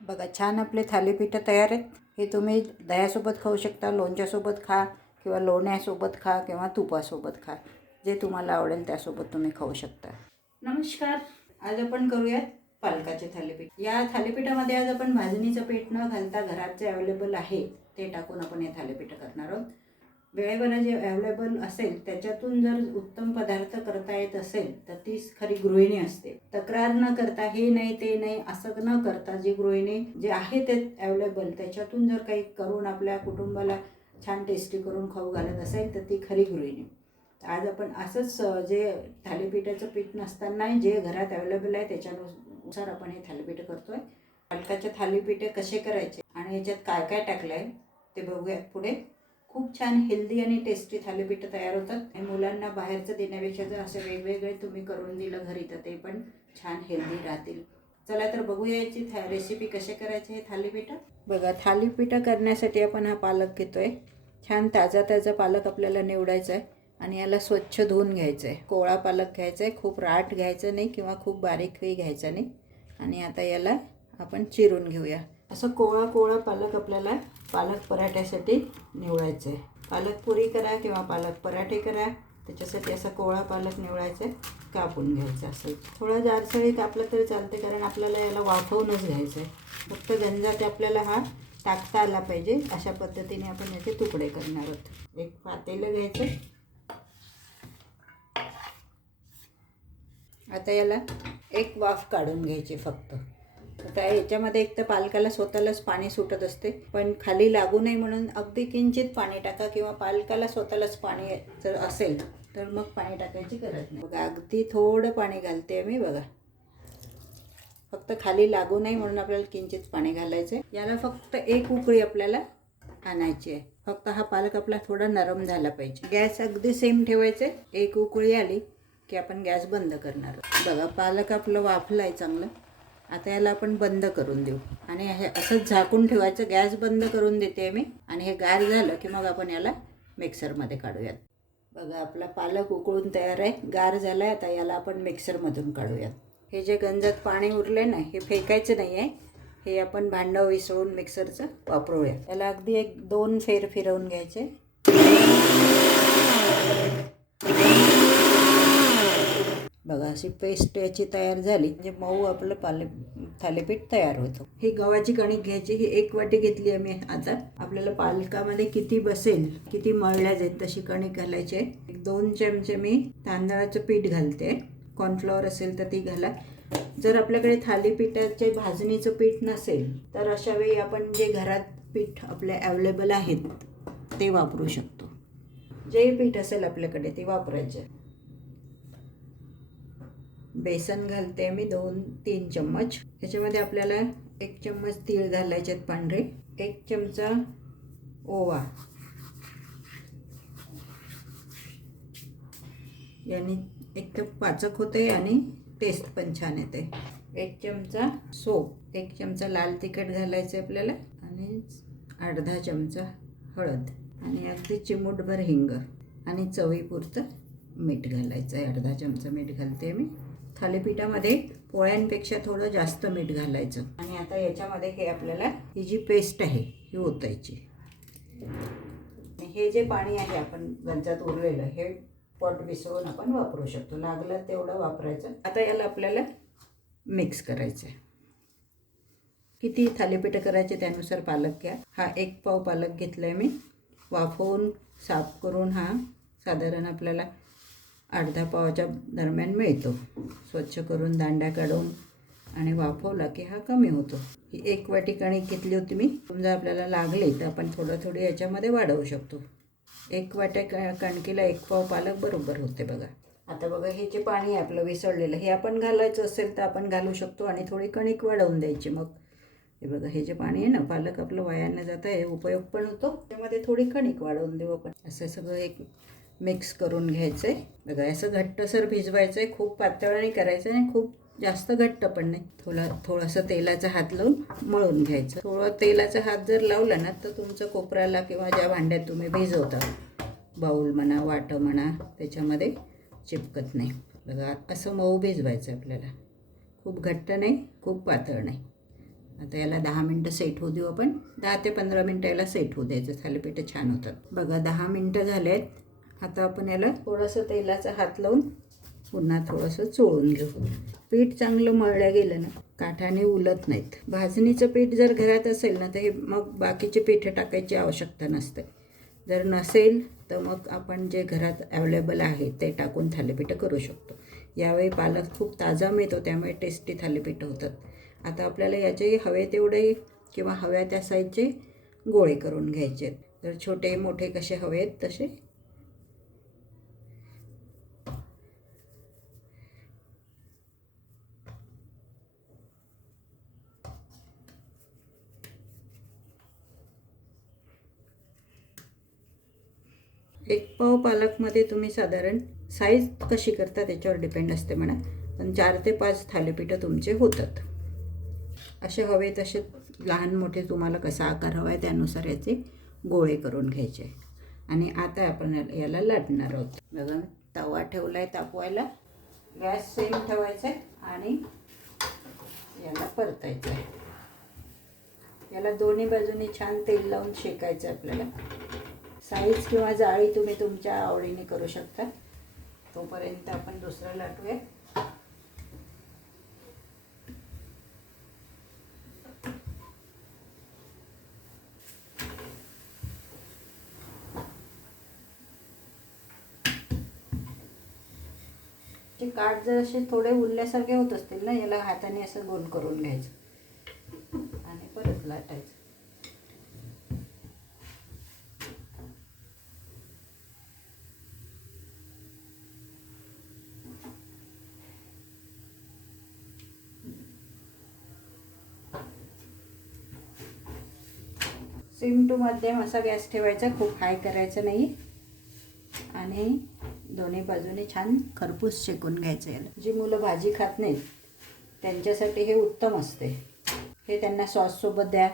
बघा छान आपले थालीपीठं तयार आहेत. हे तुम्ही दह्यासोबत खाऊ शकता लोणच्यासोबत खा किंवा लोण्यासोबत खा किंवा तुपासोबत खा. जे तुम्हाला आवडेल त्यासोबत तुम्ही खाऊ शकता. नमस्कार. आज आपण करूयात पालकाचे थालीपीठ. या थालीपीठामध्ये आज आपण भाजणीचं पीठ न घालता घरात जे अवेलेबल आहे ते टाकून आपण हे थालीपीठं करणार आहोत. वेळेवर जे अवेलेबल असेल त्याच्यातून जर उत्तम पदार्थ करता येत असेल तर तीच खरी गृहिणी असते. तक्रार न करता हे नाही ते नाही असं न करता जी गृहिणी जे आहे ते अवेलेबल त्याच्यातून जर काही करून आपल्या कुटुंबाला छान टेस्टी करून खाऊ घालत असेल तर ती खरी गृहिणी. आज आपण असंच जे थालीपीठाचं पीठ नसताना जे घरात अवेलेबल आहे त्याच्यानुसार आपण हे थालीपीठं करतोय. पालकाचे थालीपीठे कसे करायचे आणि याच्यात काय काय टाकलं आहे ते बघूयात पुढे. खूप छान हेल्दी आणि टेस्टी थालीपीठं तयार होतात. आणि मुलांना बाहेरचं देण्यापेक्षा जर असे वेगवेगळे तुम्ही करून दिलं घरी तर ते पण छान हेल्दी राहतील. चला तर बघूया याची था रेसिपी कसे करायचे हे थालीपीठं. बघा थालीपीठं करण्यासाठी आपण हा पालक घेतोय. छान ताजा ताजा पालक आपल्याला निवडायचा आहे आणि याला स्वच्छ धुवून घ्यायचं आहे कोवळा पालक घ्यायचा आहे खूप राठ घ्यायचं नाही किंवा खूप बारीकही घ्यायचा नाही. आणि आता याला आपण चिरून घेऊया. असं कोवळा कोवळा पालक आपल्याला पालक पराठ्यासाठी निवडायचं. आहे पालक पुरी करा किंवा पालक पराठे करा. त्याच्यासाठी असा कोवळा पालक निवडायचा आहे कापून घ्यायचा असं. थोडा जारसळी कापला तरी चालते कारण आपल्याला याला वाफवूनच घ्यायचं आहे फक्त गंजात आपल्याला हा टाकता आला पाहिजे अशा पद्धतीने आपण याचे तुकडे करणार आहोत. एक पातेलं घ्यायचं. आता याला एक वाफ काढून घ्यायची फक्त. काय याच्यामध्ये एक तर पालकाला स्वतःलाच पाणी सुटत असते. पण खाली लागू नये म्हणून अगदी किंचित पाणी टाका किंवा पालकाला स्वतःलाच पाणी जर असेल तर मग पाणी टाकायची गरज नाही. बघा अगदी थोडं पाणी घालते मी बघा. फक्त खाली लागू नये म्हणून आपल्याला किंचित पाणी घालायचं आहे याला फक्त एक उकळी आपल्याला आणायची आहे. फक्त हा पालक आपला थोडा नरम झाला पाहिजे. गॅस अगदी सेम ठेवायचे. एक उकळी आली की आपण गॅस बंद करणार बघा पालक आपलं वाफलं आहे चांगलं. आता याला आपण बंद करून देऊ. आणि हे असंच झाकून ठेवायचं गॅस बंद करून देते मी. आणि हे गार झालं की मग आपण याला मिक्सरमध्ये काढूयात. बघा आपला पालक उकळून तयार आहे. गार झाला आहे आता याला आपण मिक्सरमधून काढूयात. हे जे गंजात पाणी उरले ना हे फेकायचं नाही आहे हे आपण भांडं विसळून मिक्सरचं वापरूया त्याला अगदी एक दोन फेर फिरवून घ्यायचे. बघा अशी पेस्ट याची तयार झाली. म्हणजे मऊ आपलं पाले थालीपीठ तयार होतं. ही गव्हाची कणिक घ्यायची. ही एक वाटी घेतली आहे मी आता. आपल्याला पालकामध्ये किती बसेल किती मळल्या जाईल तशी कणिक घालायची आहे. एक दोन चमचे मी तांदळाचं पीठ घालते. कॉर्नफ्लॉवर असेल तर ती घाला. जर आपल्याकडे थालीपीठाचे भाजणीचं पीठ नसेल तर अशा वेळी आपण जे घरात पीठ आपल्या अवेलेबल आहेत ते वापरू शकतो. जे पीठ असेल आपल्याकडे ते वापरायचे. बेसन घालते मी दोन तीन चम्मच. त्याच्यामध्ये आपल्याला एक चम्मच तीळ घालायचे आहेत पांढरे. एक चमचा ओवा. यांनी एक तर पाचक होते आणि टेस्ट पण छान येते एक चमचा सोप एक चमचा लाल तिखट घालायचं आहे आपल्याला आणि अर्धा चमचा हळद आणि अगदी चिमूटभर हिंग आणि चवीपुरतं मीठ घालायचं आहे. अर्धा चमचा मीठ घालते मी थालीपीठामध्ये पोळ्यांपेक्षा थोडं जास्त मीठ घालायचं. आणि आता याच्यामध्ये हे आपल्याला ही जी पेस्ट आहे ही ओतायची. हे जे पाणी आहे आपण गंजात उरलेलं हे पॉट विसळून आपण वापरू शकतो. लागलं तेवढं वापरायचं. आता याला आपल्याला मिक्स करायचं आहे. किती थालीपीठं करायचे त्यानुसार पालक घ्या. हा एक पाव पालक घेतला आहे मी. वाफवून साफ करून हा साधारण आपल्याला अर्धा पावाच्या दरम्यान मिळतो. स्वच्छ करून दांड्या काढून आणि वाफवला की हा कमी होतो. ही एक वाटी कणिक घेतली होती मी. समजा आपल्याला लागली तर आपण थोडं थोडी याच्यामध्ये वाढवू शकतो. एक वाट्या क कणकीला एक पाव पालक बरोबर होते बघा. आता बघा हे जे पाणी आहे आपलं विसळलेलं हे आपण घालायचं असेल तर आपण घालू शकतो आणि थोडी कणिक वाढवून द्यायची मग. हे बघा हे जे पाणी आहे ना पालक आपलं वायानं जातं आहे उपयोग पण होतो. त्यामध्ये थोडी कणिक वाढवून देऊ आपण. असं सगळं एक मिक्स करून घ्यायचं आहे बघा असं घट्टसर भिजवायचं आहे खूप पातळ नाही करायचं आणि खूप जास्त घट्ट पण नाही. थोडा थोडासा तेलाचा हात लावून मळून घ्यायचं. थोडं तेलाचा हात जर लावला ना तर तुमचं कोपऱ्याला किंवा ज्या भांड्यात तुम्ही भिजवता बाऊल म्हणा वाटं म्हणा त्याच्यामध्ये चिपकत नाही. बघा असं मऊ भिजवायचं आपल्याला. खूप घट्ट नाही खूप पातळ नाही. आता याला दहा मिनटं सेट होऊ देऊ आपण. दहा ते पंधरा मिनटं याला सेट होऊ द्यायचं. थालीपीठं छान होतात. बघा दहा मिनटं झाले आहेत आता आपण याला थोडंसं तेलाचा हात लावून पुन्हा थोडंसं चोळून घेऊ. पीठ चांगलं मळलं गेलं ना काठाने उलत नाहीत. भाजणीचं पीठ जर घरात असेल ना तर हे मग बाकीचे पीठं टाकायची आवश्यकता नसते. जर नसेल तर मग आपण जे घरात अवेलेबल आहे ते टाकून थालीपीठं करू शकतो. यावेळी पालक खूप ताजा मिळतो त्यामुळे टेस्टी थालीपीठं होतात. आता आपल्याला याचे हवे तेवढे किंवा हव्या त्या साईजचे गोळे करून घ्यायचे आहेत. जर छोटे मोठे कसे हवे आहेत तसे एक पाव पालकमध्ये तुम्ही साधारण साईज कशी करता त्याच्यावर डिपेंड असते म्हणा. पण चार ते पाच थालीपीठं तुमचे होतात. असे हवे तसे लहान मोठे तुम्हाला कसा आकार हवा आहे त्यानुसार याचे गोळे करून घ्यायचे. आणि आता आपण याला लाटणार आहोत. बघा तवा ठेवला आहे तापवायला. गॅस सेम ठेवायचा आहे आणि याला परतायचं आहे. याला दोन्ही बाजूनी छान तेल लावून शेकायचं आहे आपल्याला. साईज किंवा जाळी तुम्ही तुमच्या आवडीने करू शकता. तोपर्यंत आपण दुसरं लाटूया. जे काठ जर असे थोडे उरल्यासारखे होत असतील ना याला हाताने असं गोल करून घ्यायचं. आणि परत लाटायचं. सिम टू मध्यम असा गॅस ठेवायचा खूप हाय करायचं नाही. आणि दोन्ही बाजूने छान खरपूस शेकून घ्यायचं याला. जी मुलं भाजी खात नाहीत त्यांच्यासाठी हे उत्तम असते. हे त्यांना सॉससोबत द्या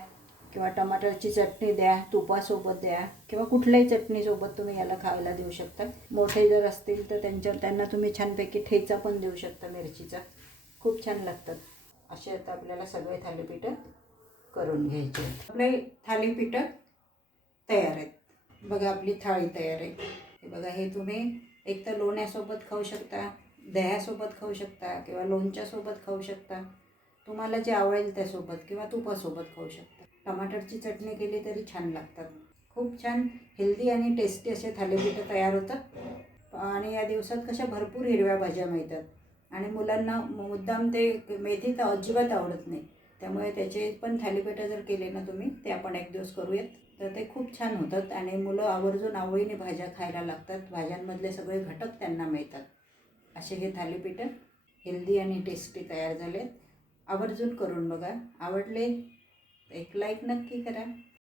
किंवा टमाटरची चटणी द्या तुपासोबत द्या किंवा कुठल्याही चटणीसोबत तुम्ही याला खायला देऊ शकता. मोठे जर असतील तर त्यांच्या त्यांना तुम्ही छानपैकी ठेचा पण देऊ शकता मिरचीचा. खूप छान लागतात. असे आता आपल्याला सगळे थालीपीठं करून घ्यायचे. आपले थालीपीठं तयार आहेत. बघा आपली थाळी तयार आहे. हे बघा हे तुम्ही एक तर लोण्यासोबत खाऊ शकता दह्यासोबत खाऊ शकता किंवा लोणच्यासोबत खाऊ शकता. तुम्हाला जे आवडेल त्यासोबत किंवा तुपासोबत खाऊ शकता. टमाटरची चटणी केली तरी छान लागतात. खूप छान हेल्दी आणि टेस्टी असे थालीपीठं तयार होतात. आणि या दिवसात कशा भरपूर हिरव्या भाज्या मिळतात. आणि मुलांना मुद्दाम ते मेथी तर अजिबात आवडत नाही. त्यामुळे त्याचे पण थालीपीठं जर केले ना तुम्ही ते आपण एक दिवस करूयात. तर ते खूप छान होतात आणि मुलं आवर्जून आवडीने भाज्या खायला लागतात. भाज्यांमधले सगळे घटक त्यांना मिळतात. असे हे थालीपीठं हेल्दी आणि टेस्टी तयार झाले आवर्जून करून बघा. आवडले एक लाईक नक्की करा.